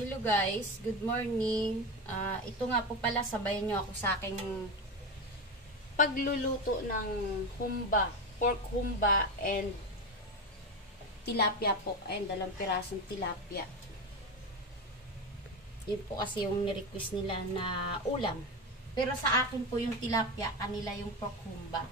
Hello guys, good morning. Ito nga po pala, sabayan nyo ako sa aking pagluluto ng humba, pork humba and tilapia po. Ayan, 2 pirasong tilapia. Yun po kasi yung nirequest nila na ulam. Pero sa akin po yung tilapia, kanila yung pork humba.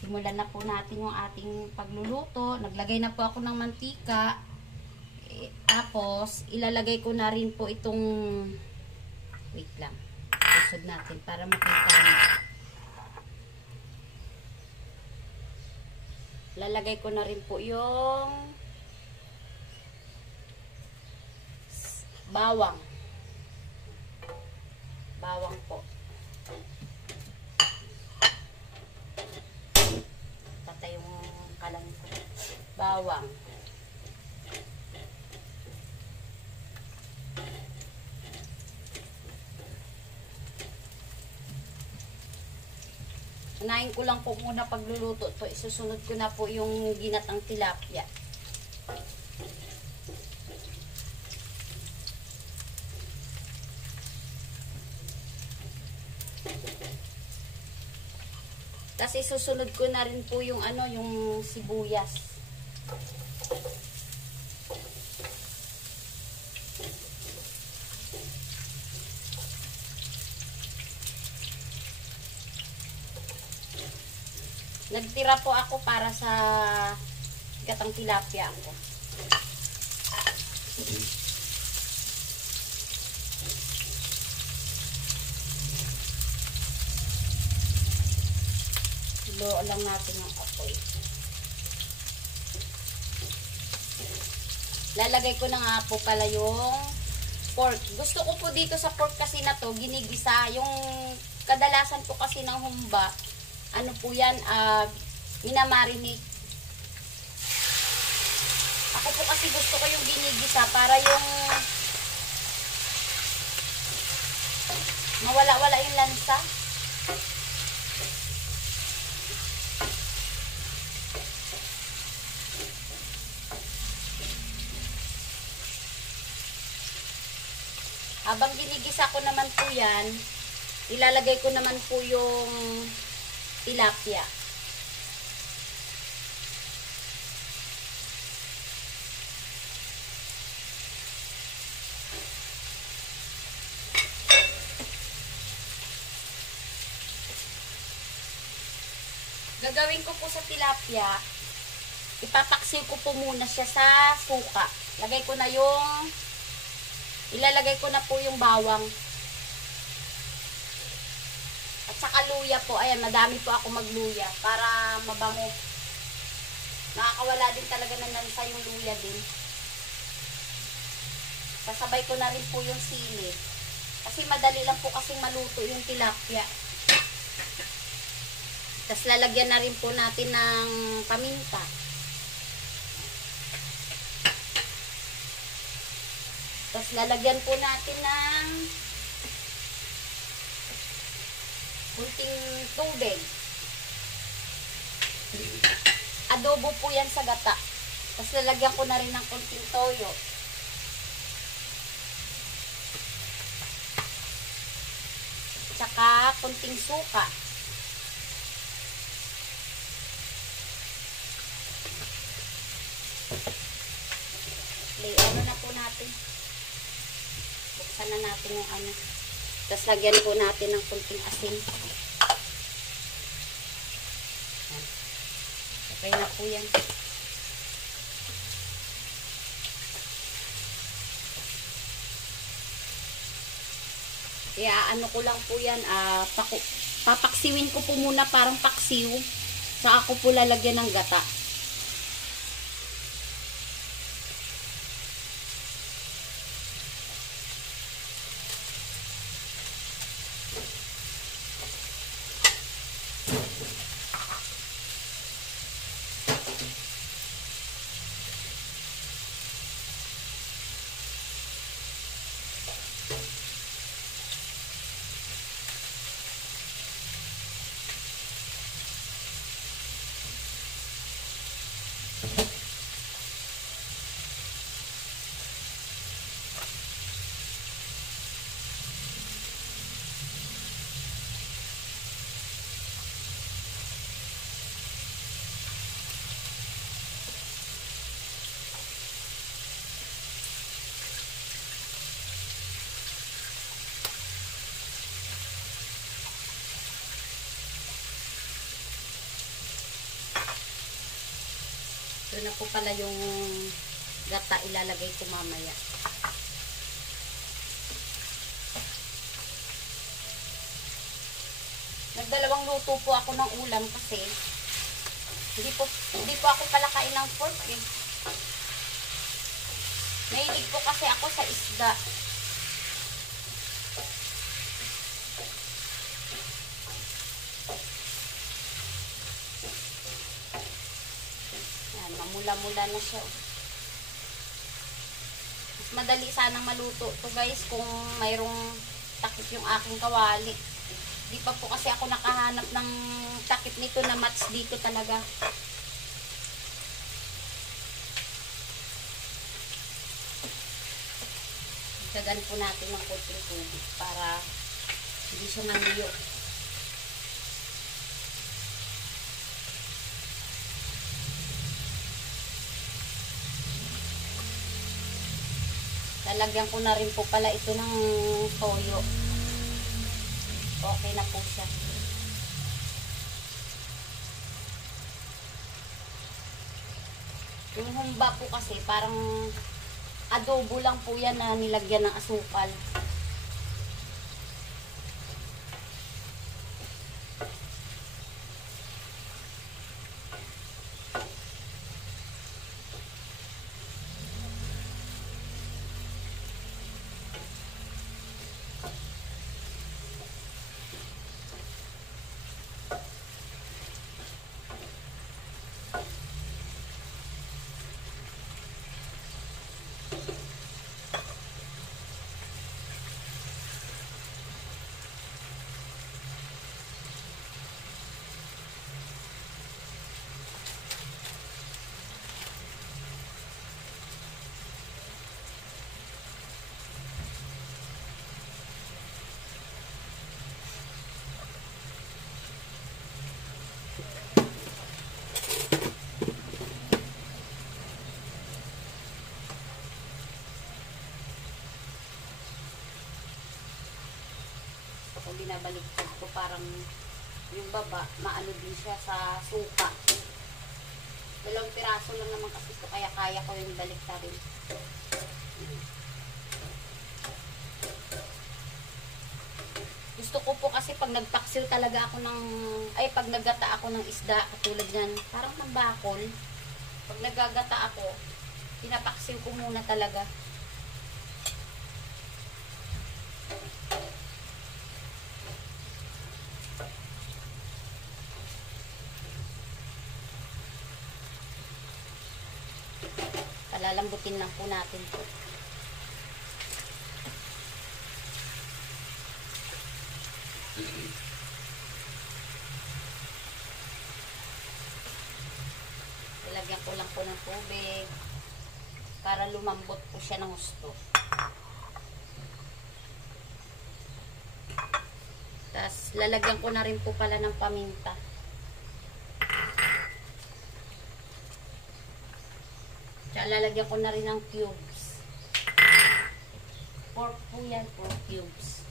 Simulan na po natin yung ating pagluluto. Naglagay na po ako ng mantika. Tapos, ilalagay ko na rin po itong, wait lang, susod natin para makita nyo. Lalagay ko na rin po yung bawang. Bawang po. Patay yung kalan ko. Bawang. Unahin ko lang po muna pagluluto to. Isusunod ko na po yung ginatang tilapia. Tapos isusunod ko na rin po yung yung sibuyas. Nagtira po ako para sa gatang tilapia ko. Low lang natin ang apoy. Lalagay ko na nga po pala yung pork. Gusto ko po dito sa pork kasi na to, ginigisa. Yung kadalasan po kasi ng humba, ano po yan, minamarinate. Ako po kasi gusto ko yung ginigisa para yung mawala-wala yung lansa. Habang ginigisa ko naman po yan, ilalagay ko naman po yung tilapia. Gagawin ko po sa tilapia, ipapaksiw ko po muna siya sa suka. Ilalagay ko na po yung bawang. At saka luya po. Ayan, madami po ako magluya para mabango. Nakakawala din talaga ng lansa yung luya din. Sasabay ko na rin po yung sili. Kasi madali lang po kasing maluto yung tilapia. Tapos lalagyan na rin po natin ng paminta. Tapos lalagyan po natin ng kunting tubig. Adobo po yan sa gata. Tapos lalagyan ko na rin ng kunting toyo. Tsaka kunting suka. Ano na po natin. Buksan na natin yung Tapos lagyan po natin ng kunting asin. Okay na po yan. Kaya ko lang po yan. Papaksiwin ko po muna parang paksiw. Saka ko po lalagyan ng gata. Ito na po pala yung gata, ilalagay ko mamaya. Nagdalawang luto po ako ng ulam kasi hindi po ako pala kain ng pork eh. Mahilig po kasi ako sa isda. Yan, mamula-mula na siya. Mas madali sanang maluto to guys kung mayroong takip yung aking kawali. Di pa po kasi ako nakahanap ng takip nito na match dito talaga. Dagan po natin ng konting tubig para hindi siya nangiyo. Lalagyan ko na rin po pala ito ng toyo. Okay na po siya. Yung humba po kasi parang adobo lang po yan na nilagyan ng asukal. So, binabaliktad ko parang yung baba, maano din siya sa suka. Dalawang piraso lang naman kasi ito, kaya kaya ko yung baliktarin. Gusto ko po kasi pag nagpaksiw talaga ako ng, pag naggata ako ng isda, katulad yan, parang mambakol. Pag naggagata ako, pinapaksiw ko muna talaga. Palalambutin lang po natin po. Ilagyan ko lang po ng tubig para lumambot po siya ng gusto. Tapos lalagyan ko na rin po pala ng paminta. Tsaka lalagyan ko na rin ng cubes. Pork po yan, pork cubes.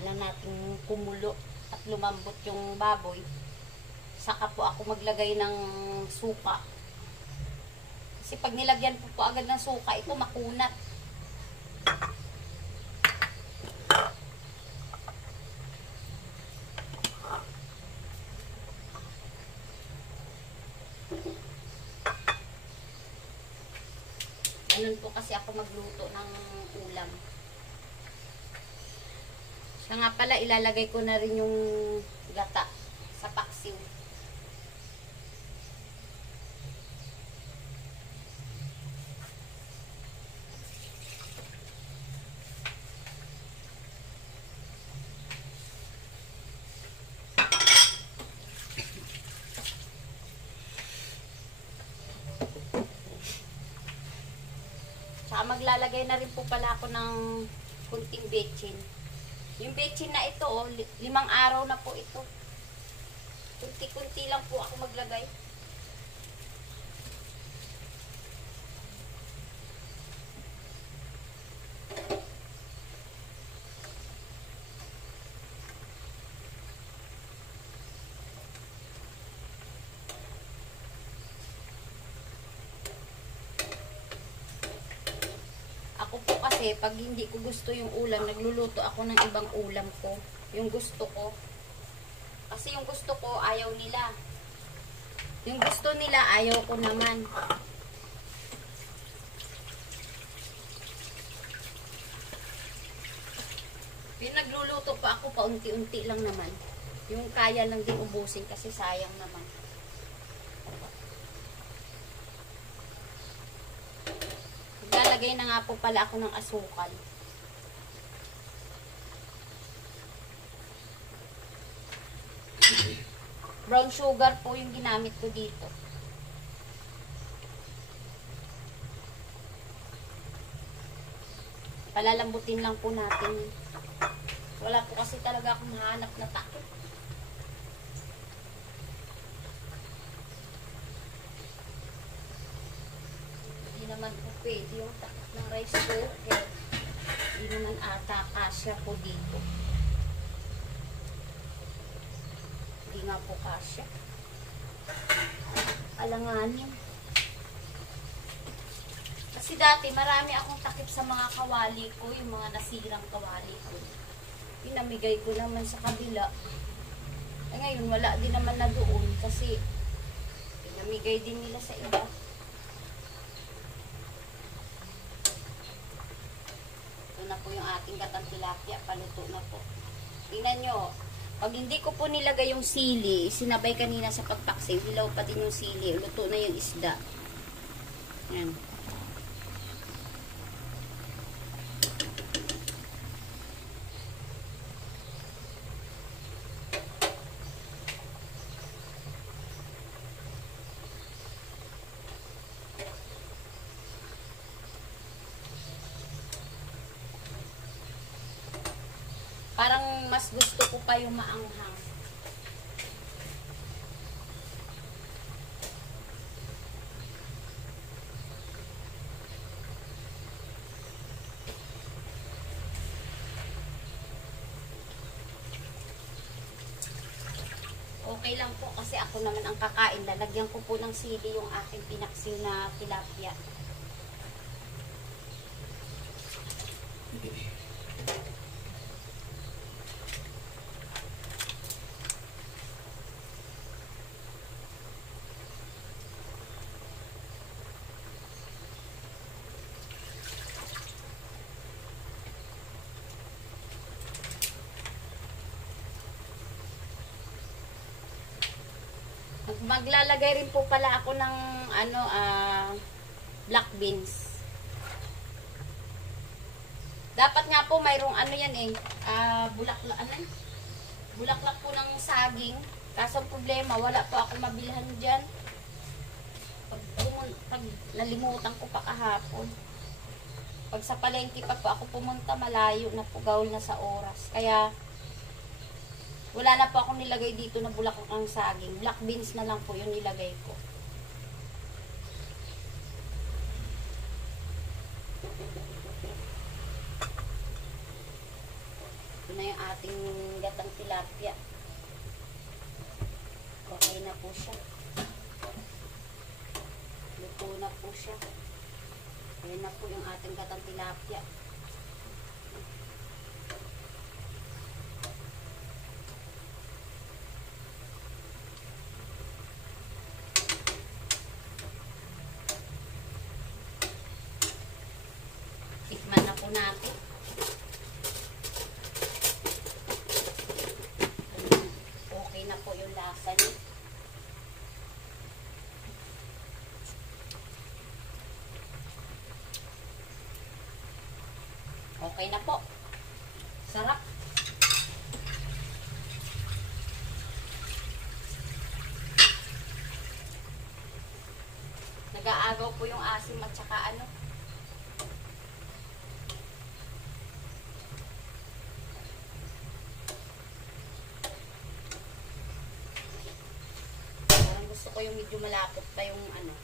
Na natin kumulo at lumambot yung baboy, saka po ako maglagay ng suka. Kasi pag nilagyan po agad ng suka, ito makunat. Ganun po kasi ako magluto ng ulam. So nga pala, ilalagay ko na rin yung gata sa paksiw. Tsaka maglalagay na rin po pala ako ng kunting betchin. Yung betchin na ito, 5 araw na po ito. Kunti-kunti lang po ako maglagay. Ako po kasi, pag hindi ko gusto yung ulam, nagluluto ako ng ibang ulam ko. Yung gusto ko. Kasi yung gusto ko, ayaw nila. Yung gusto nila, ayaw ko naman. Yung nagluluto pa ako, paunti-unti lang naman. Yung kaya lang din ubusin kasi sayang naman. Lalagay na nga po pala ako ng asukal. Brown sugar po yung ginamit ko dito. Palalambutin lang po natin. Wala po kasi talaga akong hanap na takip. Hindi naman po pwede yung takip ng rice cooker. Hindi naman ata kasya po dito. Hindi nga po kasya. Alanganin. Kasi dati marami akong takip sa mga kawali ko, yung mga nasirang kawali ko. Pinamigay ko naman sa kabila. Eh ngayon wala din naman na doon kasi pinamigay din nila sa iba. Ito na po yung ating gatang tilapia. Paluto na po. Tingnan nyo. Pag hindi ko po nilagay yung sili, sinabay kanina sa pagpaksing, hilaw pa din yung sili. Luto na yung isda. Yan. Parang mas gusto ko pa yung maanghang. Okay lang po kasi ako naman ang kakain. Lalagyan ko po ng sili yung aking pinaksiw na tilapia. Maglalagay rin po pala ako ng black beans. Dapat nga po mayroong yan bulaklak po ng saging. Kaso problema, wala po ako mabilhan dyan. Pag nalimutan ko pa kahapon. Pag sa palengke pa po ako pumunta, malayo na po, gawal na sa oras. Kaya wala na po akong nilagay dito na bulaklak ng saging. Black beans na lang po yung nilagay ko. Ito na yung ating gatang tilapia. Okay na po siya. Luto na po siya. Ayan na po yung ating gatang tilapia. Tikman na po natin. Okay na po yung lasa niya. Okay na po. Sarap. Nag-aagaw po yung asim at saka gusto ko yung medyo malapot pa yung ano,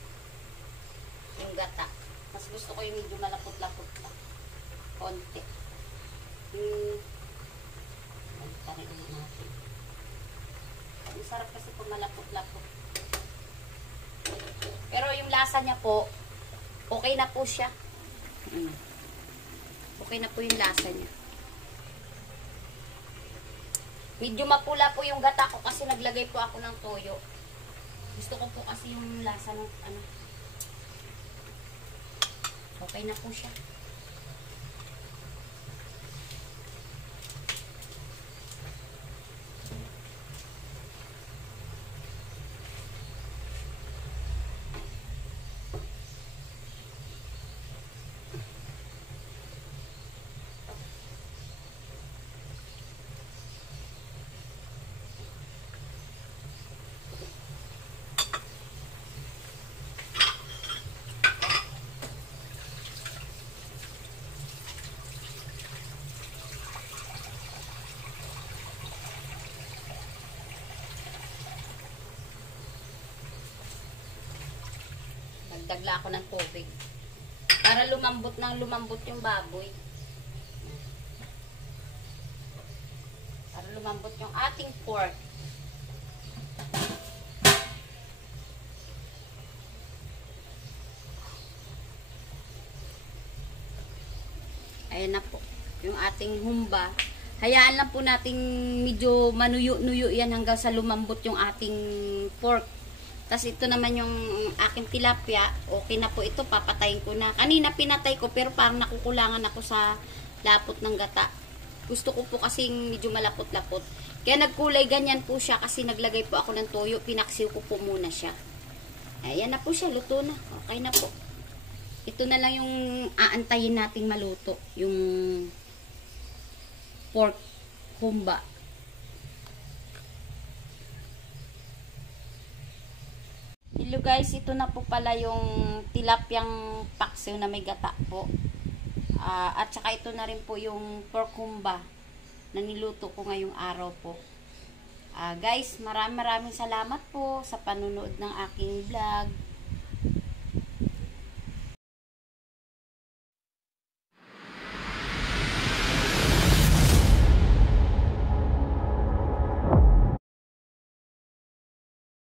yung gata. Mas gusto ko yung medyo malapot-lapot pa. Konti. Tarin natin. Ang sarap kasi pag malapot-lapot. Pero yung lasa niya po, okay na po siya. Okay na po yung lasa niya. Medyo mapula po yung gata ko kasi naglagay po ako ng toyo. Gusto ko po kasi yung lasa ng ano. Okay na po siya. Nagdagla ako ng tubig. Para lumambot yung baboy. Para lumambot yung ating pork. Ayan na po. Yung ating humba. Hayaan lang po nating medyo manuyo-nuyo yan hanggang sa lumambot yung ating pork. Tapos ito naman yung aking tilapia. Okay na po ito. Papatayin ko na. Kanina pinatay ko pero parang nakukulangan ako sa lapot ng gata. Gusto ko po kasing medyo malapot-lapot. Kaya nagkulay ganyan po siya kasi naglagay po ako ng toyo. Pinaksiw ko po muna siya. Ayan na po siya. Luto na. Okay na po. Ito na lang yung aantayin nating maluto. Yung pork humba. Hello guys, ito na po pala yung tilapyang paksiw na may gata po. At saka ito na rin po yung pork humba na niluto ko ngayong araw po. Guys, maraming salamat po sa panunood ng aking vlog.